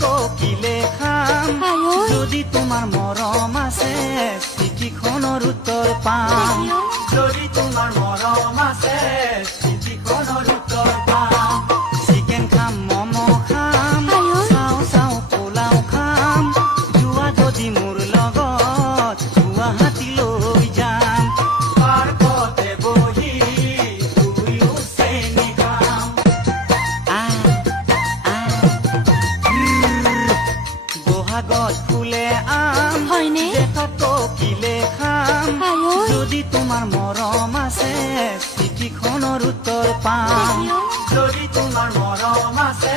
টকিলে খাম আই ঐ যদি তোমাৰ মৰম আছে চিঠিখনৰ উত্তৰ পাম যদি তোমাৰ মৰম আছে চিঠিখনৰ উত্তৰ পাম চিকেন খাম ম'ম' খাম আই ঐ চাও চাও পোলাও খাম যোৱা যদি মোৰ লগত গুৱাহাটীলৈ যাম পাৰ্কতে বহি দুয়ো চেনি খাম বহাগত ফুলে আম হয়নে জেঠত টকিলে খাম আই ঐ যদি তোমাৰ মৰম আছে চিঠিখনৰ উত্তৰ পাম আই ঐ যদি তোমাৰ মৰম আছে